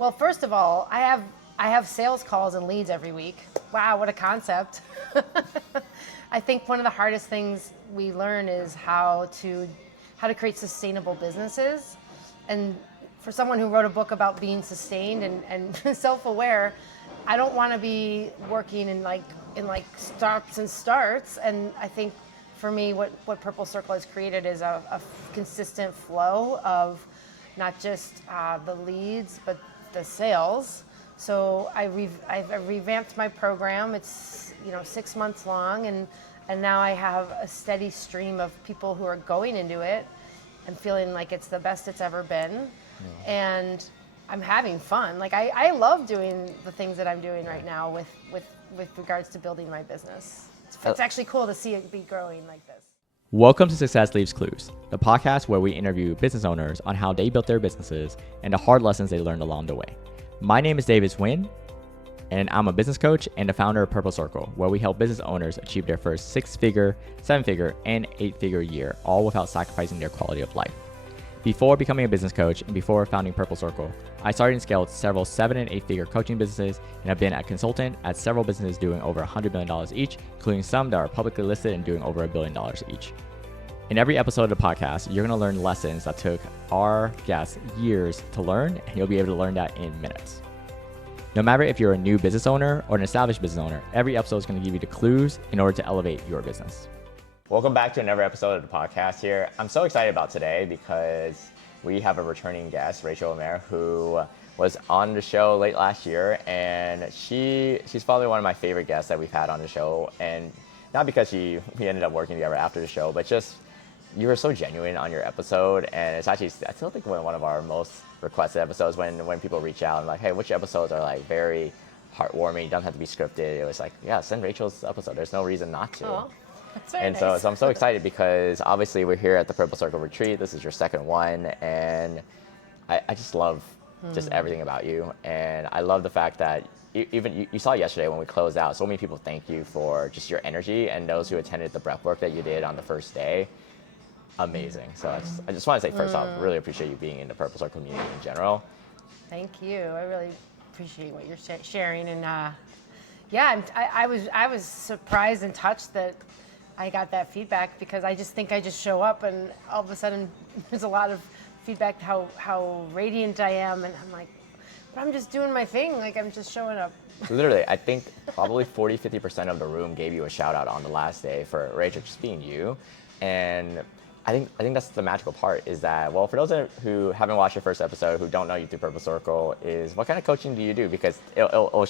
Well, first of all, I have sales calls and leads every week. Wow, what a concept. I think one of the hardest things we learn is how to create sustainable businesses. And for someone who wrote a book about being sustained and self-aware, I don't want to be working in stops and starts. And I think for me, what Purple Circle has created is a consistent flow of not just the leads, but the sales. So I've revamped my program. It's 6 months long, and now I have a steady stream of people who are going into it and feeling like it's the best it's ever been. And I'm having fun. Like I love doing the things that I'm doing right now with regards to building my business. It's actually cool to see it be growing like this. Welcome to Success Leaves Clues, the podcast where we interview business owners on how they built their businesses and the hard lessons they learned along the way. My name is Davis Nguyen, and I'm a business coach and the founder of Purple Circle, where we help business owners achieve their first 6-figure, 7-figure, and 8-figure year, all without sacrificing their quality of life. Before becoming a business coach and before founding Purple Circle, I started and scaled several 7- and 8-figure coaching businesses and have been a consultant at several businesses doing over $100 million each, including some that are publicly listed and doing over $1 billion each. In every episode of the podcast, you're going to learn lessons that took our guests years to learn, and you'll be able to learn that in minutes. No matter if you're a new business owner or an established business owner, every episode is going to give you the clues in order to elevate your business. Welcome back to another episode of the podcast here. I'm so excited about today because we have a returning guest, Rachael O'Meara, who was on the show late last year, and she's probably one of my favorite guests that we've had on the show, and not because we ended up working together after the show, but just you were so genuine on your episode, and it's actually, I still think, one of our most requested episodes when people reach out and like, hey, which episodes are like very heartwarming, you don't have to be scripted. It was like, yeah, send Rachel's episode. There's no reason not to. Oh, that's very and nice. So I'm so excited because obviously we're here at the Purple Circle Retreat. This is your second one, and I just love just everything about you. And I love the fact that even you saw yesterday when we closed out, so many people thank you for just your energy, and those who attended the breath work that you did on the first day. Amazing. So I just want to say first off, really appreciate you being in the Purple Circle community in general. Thank you. I really appreciate what you're sharing, and I was surprised and touched that I got that feedback, because I just think I just show up and all of a sudden there's a lot of feedback how radiant I am, and I'm like, but I'm just doing my thing, like I'm just showing up. Literally, I think probably 40-50% of the room gave you a shout out on the last day for Rachel just being you. And I think that's the magical part, is that, well, for those who haven't watched your first episode, who don't know you through Purple Circle, is what kind of coaching do you do? Because it'll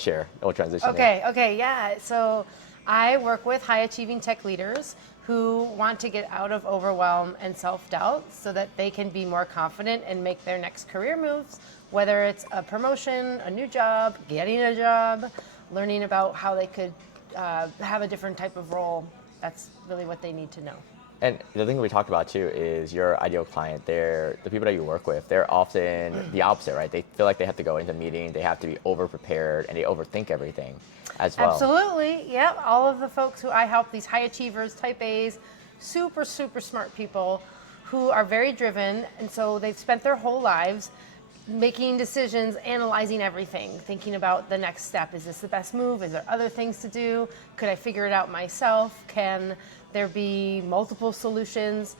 transition. Okay, yeah. So I work with high achieving tech leaders who want to get out of overwhelm and self-doubt so that they can be more confident and make their next career moves, whether it's a promotion, a new job, getting a job, learning about how they could have a different type of role. That's really what they need to know. And the thing we talked about too is your ideal client. They're the people that you work with. They're often the opposite, right? They feel like they have to go into a meeting, they have to be over prepared, and they overthink everything as well. Absolutely, yeah. All of the folks who I help, these high achievers, type A's, super smart people who are very driven, and so they've spent their whole lives making decisions, analyzing everything, thinking about the next step. Is this the best move? Is there other things to do? Could I figure it out myself? Can there be multiple solutions?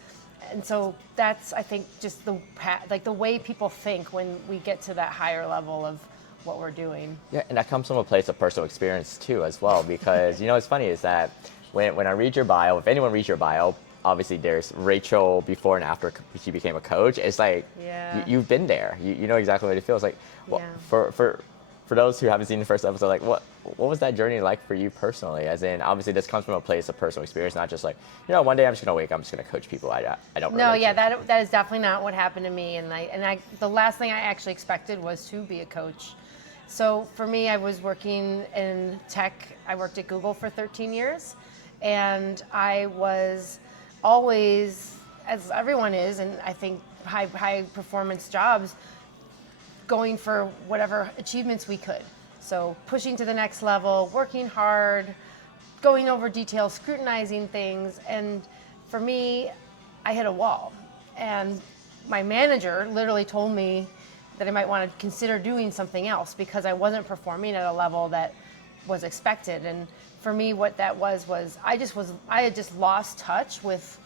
And so that's, I think, just the way people think when we get to that higher level of what we're doing. Yeah, and that comes from a place of personal experience too, as well. Because what's funny is that when I read your bio, if anyone reads your bio, obviously there's Rachael before and after she became a coach. It's like, you've been there. You know exactly what it feels like. Well, for those who haven't seen the first episode, like what was that journey like for you personally? As in, obviously this comes from a place of personal experience, not just like, one day I'm just gonna wake up, I'm just gonna coach people. I don't. No, yeah, that is definitely not what happened to me. And I the last thing I actually expected was to be a coach. So for me, I was working in tech. I worked at Google for 13 years, and I was always, as everyone is, and I think high performance jobs, going for whatever achievements we could. So pushing to the next level, working hard, going over details, scrutinizing things. And for me, I hit a wall. And my manager literally told me, that I might want to consider doing something else because I wasn't performing at a level that was expected. And for me, what that was I had just lost touch with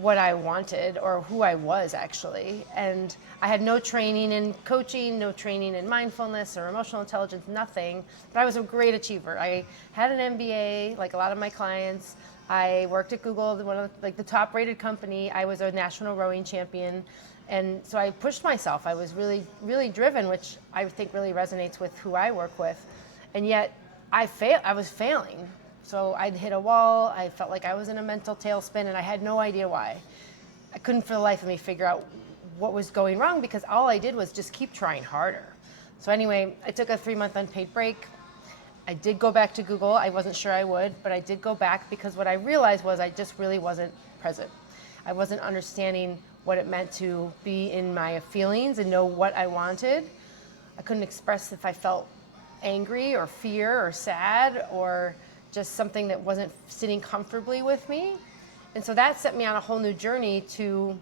what I wanted or who I was actually. And I had no training in coaching, no training in mindfulness or emotional intelligence, nothing. But I was a great achiever. I had an MBA, like a lot of my clients. I worked at Google, one of the top rated company. I was a national rowing champion. And so I pushed myself. I was really, really driven, which I think really resonates with who I work with. And yet I was failing. So I'd hit a wall, I felt like I was in a mental tailspin, and I had no idea why. I couldn't for the life of me figure out what was going wrong because all I did was just keep trying harder. So anyway, I took a 3-month unpaid break. I did go back to Google. I wasn't sure I would, but I did go back because what I realized was I just really wasn't present. I wasn't understanding what it meant to be in my feelings and know what I wanted. I couldn't express if I felt angry or fear or sad or just something that wasn't sitting comfortably with me. And so that set me on a whole new journey to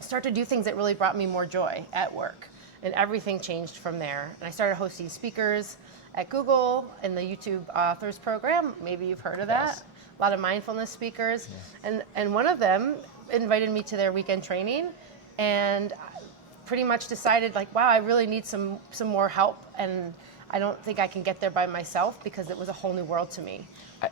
start to do things that really brought me more joy at work. And everything changed from there. And I started hosting speakers at Google in the YouTube Authors Program. Maybe you've heard of that. Yes. A lot of mindfulness speakers. Yeah. And one of them invited me to their weekend training and pretty much decided like, wow, I really need some more help. And I don't think I can get there by myself because it was a whole new world to me.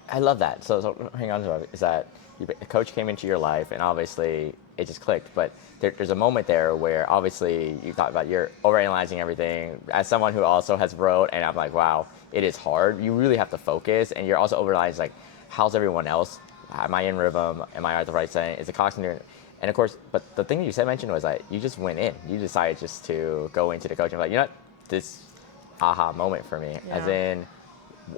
I love that. So hang on to it. Is that a coach came into your life and obviously it just clicked, but there's a moment there where obviously you thought about you're overanalyzing everything. As someone who also has wrote, and I'm like, wow, it is hard. You really have to focus, and you're also overanalyzing like, how's everyone else? Am I in rhythm? Am I at the right setting? Is the cognitive? And of course, but the thing you mentioned was that you just went in. You decided just to go into the coaching. Like, you know what? This aha moment for me. Yeah. As in,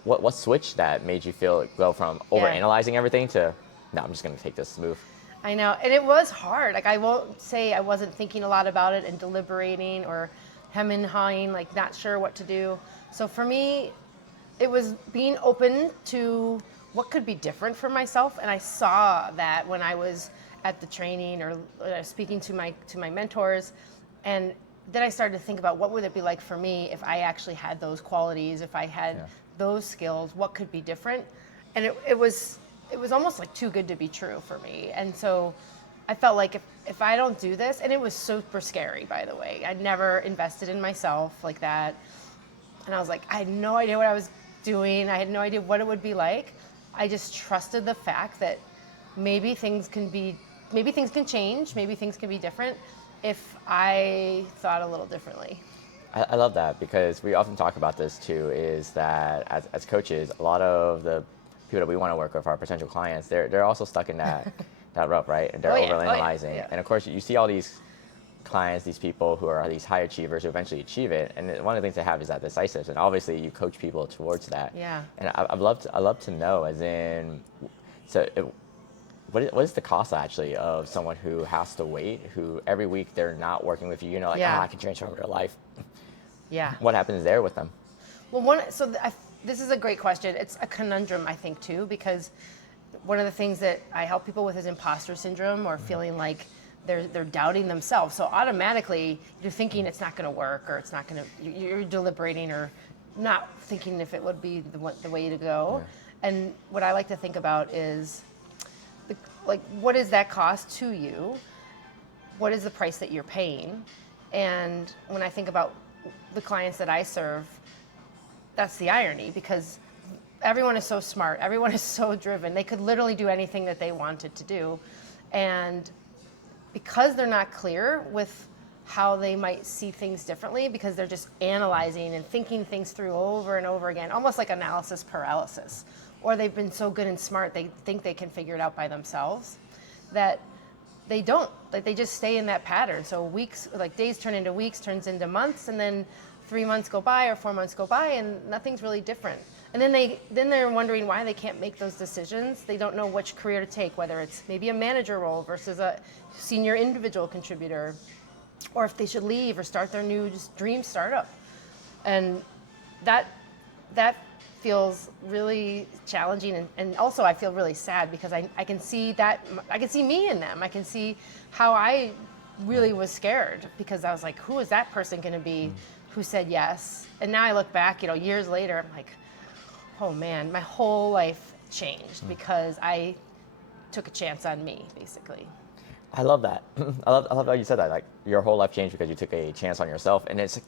what switched that made you go from overanalyzing everything to, no, I'm just going to take this move? I know, and it was hard. Like, I won't say I wasn't thinking a lot about it and deliberating or hem and hawing, like not sure what to do. So for me, it was being open to what could be different for myself. And I saw that when I was at the training or speaking to my mentors. And then I started to think about what would it be like for me if I actually had those qualities, if I had those skills, what could be different? And it was almost like too good to be true for me. And so I felt like if I don't do this, and it was super scary, by the way. I'd never invested in myself like that. And I was like, I had no idea what I was doing. I had no idea what it would be like. I just trusted the fact that maybe things can change, maybe things can be different if I thought a little differently. I love that because we often talk about this too, is that as coaches, a lot of the people that we want to work with, our potential clients, they're also stuck in that rut, right? And they're overanalyzing. Yeah. And of course, you see all these clients, these people who are these high achievers who eventually achieve it. And one of the things they have is that decisive. And obviously, you coach people towards that. Yeah. And I'd love to know, as in, what is the cost actually of someone who has to wait, who every week they're not working with you, I can transform their life. Yeah. What happens there with them? Well, this is a great question. It's a conundrum, I think, too, because one of the things that I help people with is imposter syndrome or feeling like they're doubting themselves. So automatically you're thinking it's not going to work or it's not going to, you're deliberating or not thinking if it would be the way to go. Yeah. And what I like to think about is, what does that cost to you? What is the price that you're paying? And when I think about the clients that I serve, that's the irony, because everyone is so smart, everyone is so driven. They could literally do anything that they wanted to do. And because they're not clear with how they might see things differently, because they're just analyzing and thinking things through over and over again, almost like analysis paralysis. Or they've been so good and smart, they think they can figure it out by themselves, that they don't. Like, they just stay in that pattern. So days turn into weeks, turns into months, and then 3 months go by or 4 months go by, and nothing's really different. And then they're wondering why they can't make those decisions. They don't know which career to take, whether it's maybe a manager role versus a senior individual contributor, or if they should leave or start their new dream startup. And that feels really challenging, and also I feel really sad because I can see me in them. I can see how I really was scared because I was like, who is that person going to be who said yes? And now I look back, years later, I'm like, oh man, my whole life changed because I took a chance on me, basically. I love that. I love how you said that. Like your whole life changed because you took a chance on yourself, and it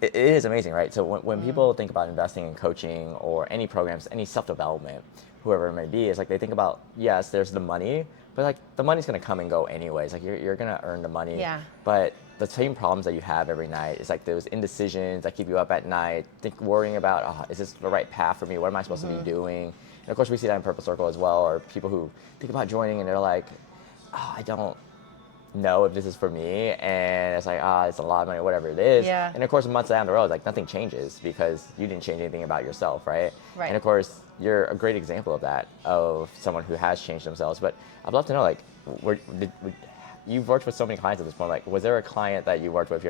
is amazing, right? So when people think about investing in coaching or any programs, any self-development, whoever it may be, it's like they think about, yes, there's the money, but like the money's gonna come and go anyways. Like you're gonna earn the money. Yeah. But the same problems that you have every night is like those indecisions that keep you up at night, worrying about, oh, is this the right path for me? What am I supposed to be doing? And of course we see that in Purple Circle as well, or people who think about joining and they're like, oh, I don't know if this is for me, and it's like, it's a lot of money, whatever it is. Yeah. And of course, months down the road, like nothing changes because you didn't change anything about yourself, right? Right. And of course, you're a great example of that, of someone who has changed themselves. But I'd love to know, like, you've worked with so many clients at this point. Like, was there a client that you worked with,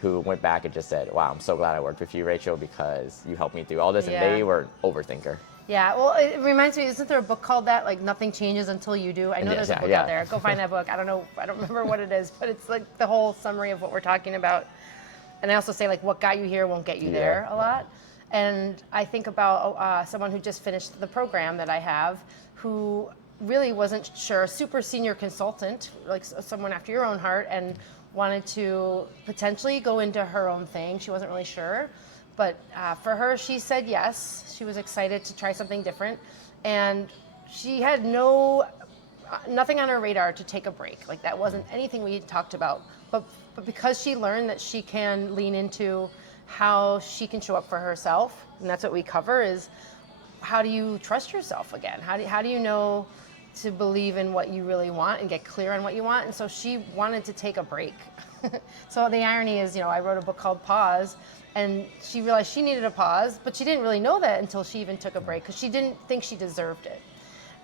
who went back and just said, wow, I'm so glad I worked with you, Rachel, because you helped me through all this, and they were an overthinker? Yeah, well, it reminds me, isn't there a book called that, like Nothing Changes Until You Do? I know there's a book out there. Go find that book. I don't remember what it is, but it's like the whole summary of what we're talking about. And I also say, like, what got you here won't get you there a lot. And I think about someone who just finished the program that I have, who really wasn't sure, super senior consultant, like someone after your own heart, and wanted to potentially go into her own thing. She wasn't really sure. But for her, she said yes. She was excited to try something different. And she had nothing on her radar to take a break. Like that wasn't anything we had talked about. But because she learned that she can lean into how she can show up for herself, and that's what we cover, is how do you trust yourself again? How do you know to believe in what you really want and get clear on what you want? And so she wanted to take a break. So the irony is, I wrote a book called Pause, and she realized she needed a pause, but she didn't really know that until she even took a break, because she didn't think she deserved it.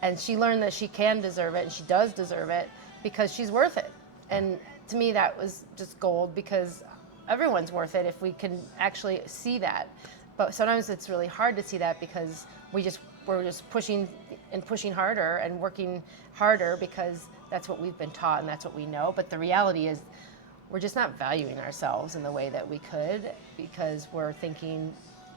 And she learned that she can deserve it, and she does deserve it, because she's worth it. And to me, that was just gold, because everyone's worth it if we can actually see that. But sometimes it's really hard to see that because we're just pushing harder and working harder because that's what we've been taught and that's what we know. But the reality is we're just not valuing ourselves in the way that we could, because we're thinking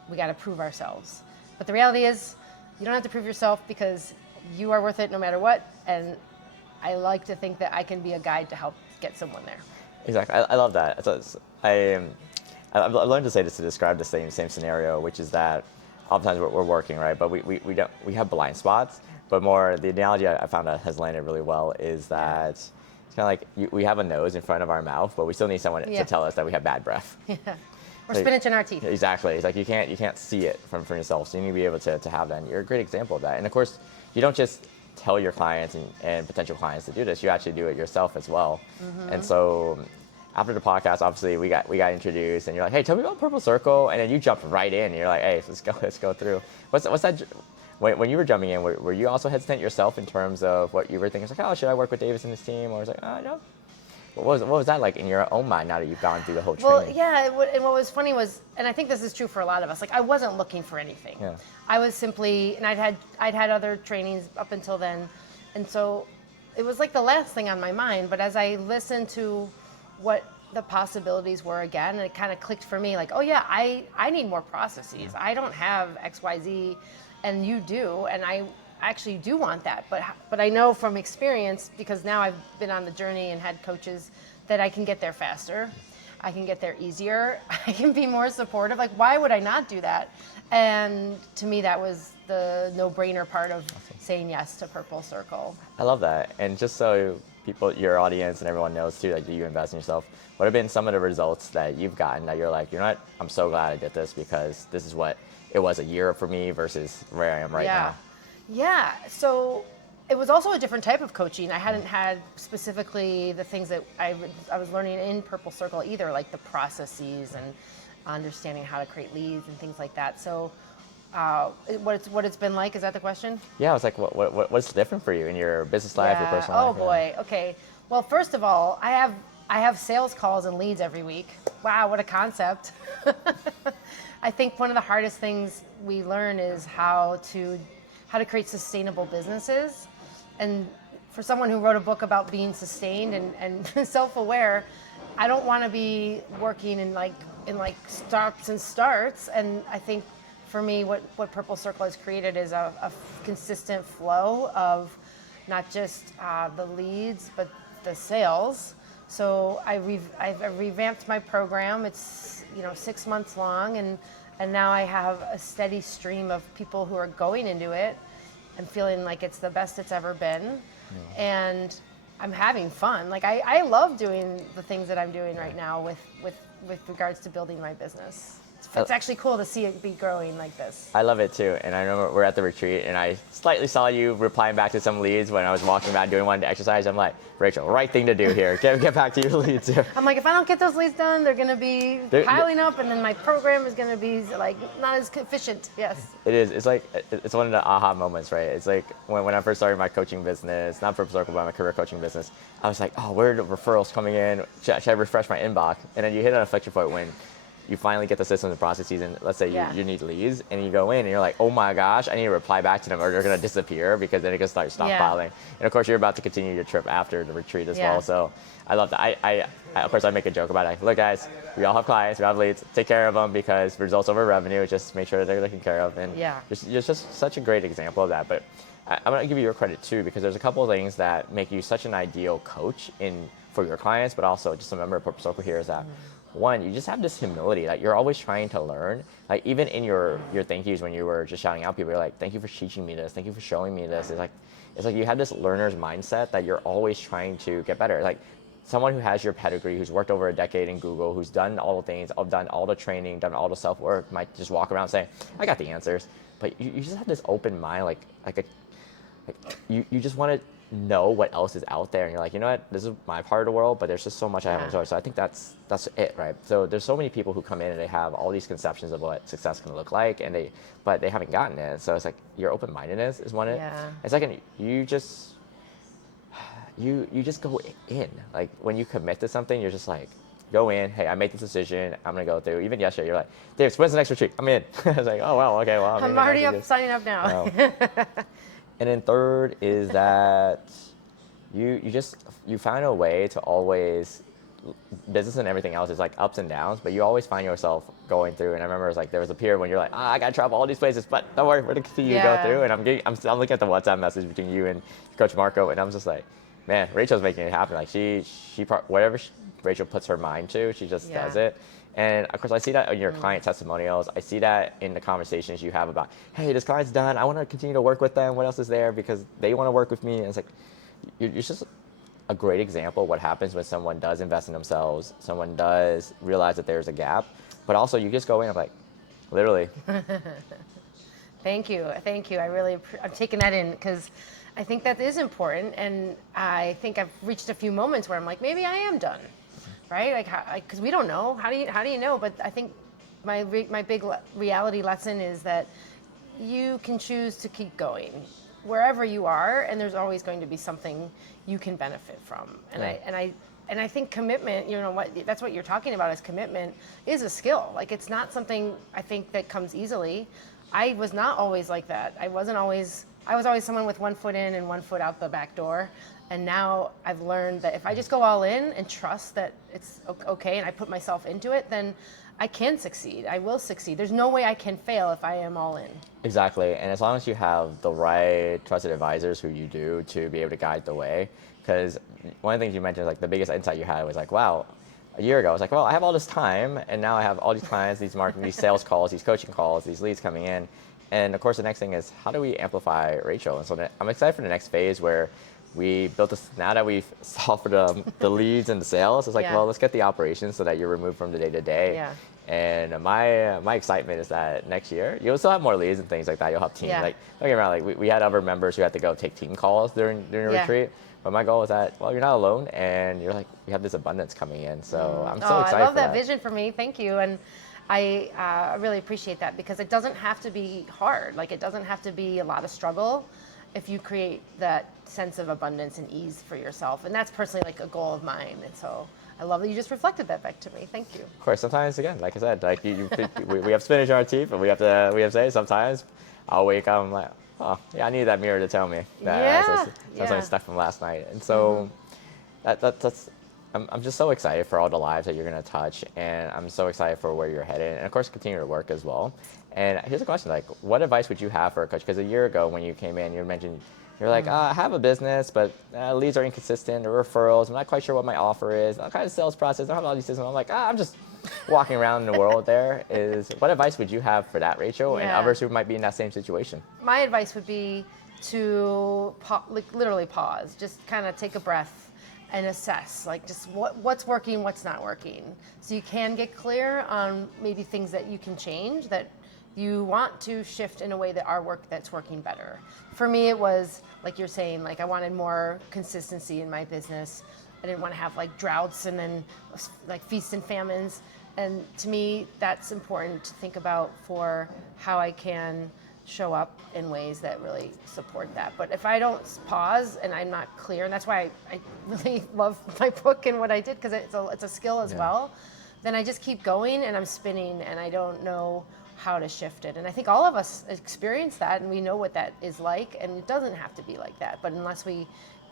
we got to prove ourselves. But the reality is you don't have to prove yourself, because you are worth it no matter what. And I like to think that I can be a guide to help get someone there. Exactly. I love that. I've learned to say this to describe the same scenario, which is that oftentimes we're working, right? But we have blind spots. But more, the analogy I found that has landed really well is that it's kind of like we have a nose in front of our mouth, but we still need someone to tell us that we have bad breath. Yeah. Or spinach in our teeth. Exactly. It's like you can't see it from yourself, so you need to be able to have that. And you're a great example of that. And of course, you don't just tell your clients and potential clients to do this. You actually do it yourself as well. Mm-hmm. And so after the podcast, obviously we got introduced, and you're like, hey, tell me about Purple Circle, and then you jumped right in. And you're like, hey, let's go through. What's that? When you were jumping in, were you also hesitant yourself in terms of what you were thinking? It's like, oh, should I work with Davis and his team? Or was like, oh, no. What was that like in your own mind now that you've gone through the whole training? Well, yeah, and what was funny was, and I think this is true for a lot of us, like I wasn't looking for anything. Yeah. I was simply, and I'd had other trainings up until then, and so it was like the last thing on my mind. But as I listened to what the possibilities were again, and it kind of clicked for me, like, oh yeah, I need more processes. Yeah. I don't have XYZ, and you do, and I actually do want that, but I know from experience, because now I've been on the journey and had coaches, that I can get there faster, I can get there easier, I can be more supportive. Like, why would I not do that? And to me, that was the no-brainer part of saying yes to Purple Circle. I love that. And just so people, your audience and everyone knows too, that you invest in yourself, what have been some of the results that you've gotten that you're like, you know what, I'm so glad I did this, because this is what it was a year for me versus where I am right now? Yeah, so it was also a different type of coaching. I hadn't had specifically the things that I was learning in Purple Circle either, like the processes and understanding how to create leads and things like that. So what it's been like, is that the question? Yeah, it's like what's different for you in your business life, your personal life? Oh boy, okay. Well, first of all, I have sales calls and leads every week. Wow, what a concept. I think one of the hardest things we learn is how to create sustainable businesses. And for someone who wrote a book about being sustained and self-aware, I don't want to be working in stops and starts. And I think for me, what Purple Circle has created is a consistent flow of not just the leads, but the sales. So I've revamped my program. It's 6 months long, and now I have a steady stream of people who are going into it and feeling like it's the best it's ever been. And I'm having fun. Like I love doing the things that I'm doing right now with regards to building my business. It's actually cool to see it be growing like this. I love it too. And I remember we're at the retreat and I slightly saw you replying back to some leads when I was walking around doing one to exercise. I'm like, Rachel, right thing to do here. Get back to your leads. I'm like, if I don't get those leads done, they're going to be piling up, and then my program is going to be like not as efficient. Yes. It is. It's like, it's one of the aha moments, right? It's like when I first started my coaching business, not Purple Circle, but my career coaching business, I was like, oh, where are the referrals coming in? Should I refresh my inbox? And then you hit an inflection point when you finally get the systems and processes, and let's say you need leads, and you go in and you're like, oh my gosh, I need to reply back to them or they're going to disappear, because then it can start stockpiling. And of course, you're about to continue your trip after the retreat as well. So I love that. I of course, I make a joke about it. Look, guys, we all have clients, we have leads, take care of them, because results over revenue, just make sure they're taken care of. And you're just such a great example of that. But I'm going to give you your credit too, because there's a couple of things that make you such an ideal coach for your clients, but also just a member of Purple Circle here is that one, you just have this humility. Like, you're always trying to learn. Like, even in your thank yous when you were just shouting out people, you're like, thank you for teaching me this, thank you for showing me this. It's like you have this learner's mindset that you're always trying to get better. Like, someone who has your pedigree, who's worked over a decade in Google, who's done all the things, done all the training, done all the self-work, might just walk around saying, I got the answers. But you just have this open mind, you just want to know what else is out there, and you're like, you know what, this is my part of the world, but there's just so much I haven't enjoyed. So I think that's it, right? So there's so many people who come in and they have all these conceptions of what success can look like, but they haven't gotten it. So it's like your open-mindedness is one. And second, you just go in. Like, when you commit to something, you're just like, go in. Hey, I made this decision. I'm gonna go through. Even yesterday, you're like, Dave, when's the next retreat? I'm in. I was like, oh wow, okay, well, I'm already signing up now. And then third is that you find a way to always, business and everything else is like ups and downs, but you always find yourself going through. And I remember it was like, there was a period when you're like, I gotta travel all these places, but don't worry, we're gonna continue to go through. And I'm looking at the WhatsApp message between you and Coach Marco, and I'm just like, man, Rachel's making it happen. Like, whatever Rachel puts her mind to, she just does it. And of course, I see that in your client testimonials. I see that in the conversations you have about, hey, this client's done. I want to continue to work with them. What else is there? Because they want to work with me. And it's like, you're just a great example of what happens when someone does invest in themselves, someone does realize that there's a gap, but also you just go in and like, literally. Thank you. I'm taking that in, because I think that is important. And I think I've reached a few moments where I'm like, maybe I am done. Right? Because we don't know. How do you know? But I think my big reality lesson is that you can choose to keep going wherever you are, and there's always going to be something you can benefit from. And I think commitment, that's what you're talking about, is commitment is a skill. Like, it's not something I think that comes easily. I was not always like that. I was always someone with one foot in and one foot out the back door. And now I've learned that if I just go all in and trust that it's okay, and I put myself into it, then I can succeed. I will succeed. There's no way I can fail if I am all in. Exactly. And as long as you have the right trusted advisors who you do to be able to guide the way, because one of the things you mentioned, like, the biggest insight you had was like, wow, a year ago, I was like, well, I have all this time, and now I have all these clients, these marketing, these sales calls, these coaching calls, these leads coming in. And of course, the next thing is, how do we amplify Rachel? And so I'm excited for the next phase where we built this. Now that we've solved for the leads and the sales, it's like, well, let's get the operations so that you're removed from the day-to-day. And my excitement is that next year you'll still have more leads and things like that. You'll have teams. Like, don't get me wrong, like we had other members who had to go take team calls during the retreat. But my goal is that, well, you're not alone, and you're like, you have this abundance coming in. So I'm so excited. I love that vision for me. Thank you. And I really appreciate that, because it doesn't have to be hard. Like, it doesn't have to be a lot of struggle if you create that sense of abundance and ease for yourself. And that's personally like a goal of mine. And so I love that you just reflected that back to me. Thank you. Of course, sometimes, again, like I said, like we have spinach in our teeth, and we have to say sometimes I'll wake up and I'm like, oh, yeah, I needed that mirror to tell me that Yeah, something stuck from last night. And so that's I'm just so excited for all the lives that you're going to touch, and I'm so excited for where you're headed, and of course continue to work as well. And here's a question, like, what advice would you have for a coach? Because a year ago when you came in, you mentioned you're like, I have a business, but leads are inconsistent, or referrals. I'm not quite sure what my offer is. I'm kind of sales process. I don't have all these systems. I'm like, I'm just walking around in the world. What advice would you have for that, Rachel, and others who might be in that same situation? My advice would be to literally pause, just kind of take a breath and assess, like, just what's working, what's not working. So you can get clear on maybe things that you can change, that you want to shift in a way that's working better. For me, it was, like you're saying, like, I wanted more consistency in my business. I didn't want to have like droughts and then like feasts and famines. And to me, that's important to think about for how I can show up in ways that really support that. But if I don't pause and I'm not clear, and that's why I really love my book and what I did, because it's a skill as well, then I just keep going and I'm spinning and I don't know how to shift it. And I think all of us experience that, and we know what that is like, and it doesn't have to be like that. But unless we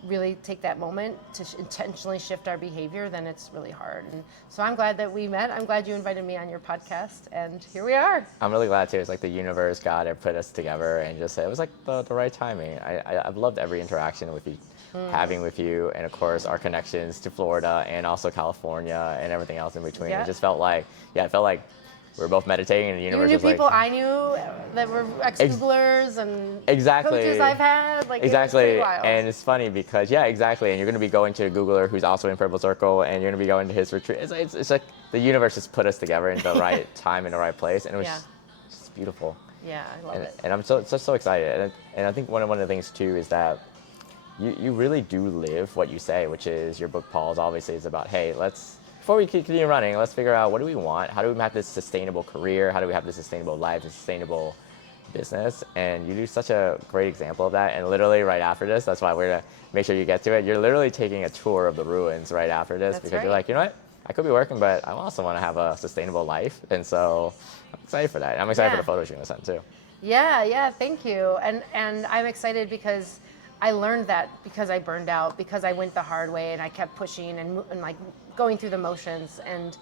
really take that moment to intentionally shift our behavior, then it's really hard. And so I'm glad that we met. I'm glad you invited me on your podcast, and here we are. I'm really glad too. It's like the universe, God, it put us together, and just it was like the right timing. I've loved every interaction with you, having with you, and of course our connections to Florida and also California and everything else in between. It just felt like, it felt like we were both meditating, and the universe was like... You knew people I knew that were ex-Googlers and exactly. coaches I've had. Like, exactly. It was pretty wild. And it's funny because, exactly. And you're going to be going to a Googler who's also in Purple Circle, and you're going to be going to his retreat. It's like the universe just put us together in the right time, in the right place. And it was just beautiful. Yeah, I love it. And I'm so excited. And I think one of the things, too, is that you really do live what you say, which is your book, Paul's, obviously is about, hey, before we continue running, let's figure out what do we want? How do we have this sustainable career? How do we have this sustainable life, this sustainable business? And you do such a great example of that. And literally right after this, that's why we're going to make sure you get to it. You're literally taking a tour of the ruins right after this, that's because right. You're like, you know what? I could be working, but I also want to have a sustainable life. And so I'm excited for that. I'm excited for the photos you're going to send too. Yeah, thank you. And I'm excited because I learned that because I burned out, because I went the hard way and I kept pushing and like going through the motions, and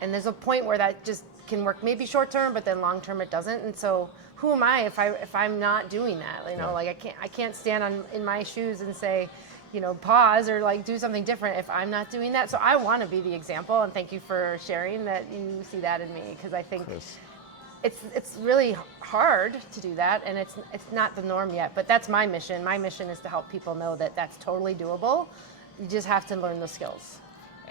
there's a point where that just can work maybe short term, but then long term it doesn't. And so who am I if I'm not doing that? You know, like I can't stand in my shoes and say, you know, pause or like do something different if I'm not doing that. So I want to be the example, and thank you for sharing that you see that in me, because I think it's really hard to do that, and it's not the norm yet, but that's my mission. My mission is to help people know that that's totally doable. You just have to learn the skills.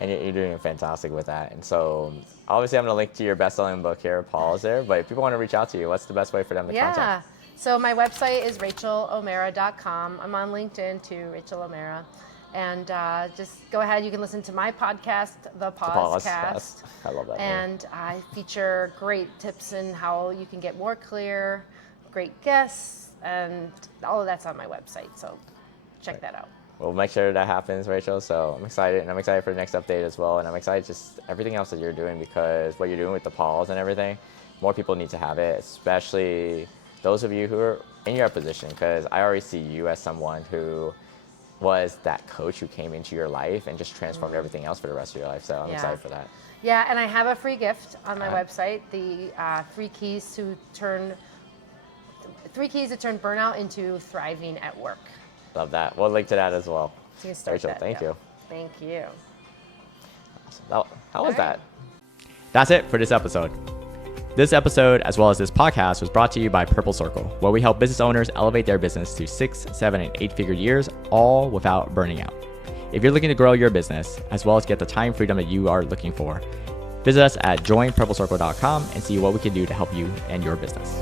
And you're doing fantastic with that. And so obviously I'm going to link to your best-selling book here, Paul's there, but if people want to reach out to you, what's the best way for them to contact? So my website is rachaelomeara.com. I'm on LinkedIn too, Rachael O'Meara. And just go ahead. You can listen to my podcast, The Pausecast. I love that. And I feature great tips in how you can get more clear, great guests, and all of that's on my website. So check that out. We'll make sure that happens, Rachel. So I'm excited, and I'm excited for the next update as well. And I'm excited just everything else that you're doing, because what you're doing with the Pauls and everything, more people need to have it, especially those of you who are in your position, because I already see you as someone who was that coach who came into your life and just transformed everything else for the rest of your life. So I'm excited for that. Yeah, and I have a free gift on my website, the 3 keys to turn burnout into thriving at work. Love that. We'll link to that as well. So you can start Rachel, thank you. Thank you. Awesome. How was that? That's it for this episode. This episode, as well as this podcast, was brought to you by Purple Circle, where we help business owners elevate their business to 6, 7, and 8-figure years, all without burning out. If you're looking to grow your business, as well as get the time freedom that you are looking for, visit us at joinpurplecircle.com and see what we can do to help you and your business.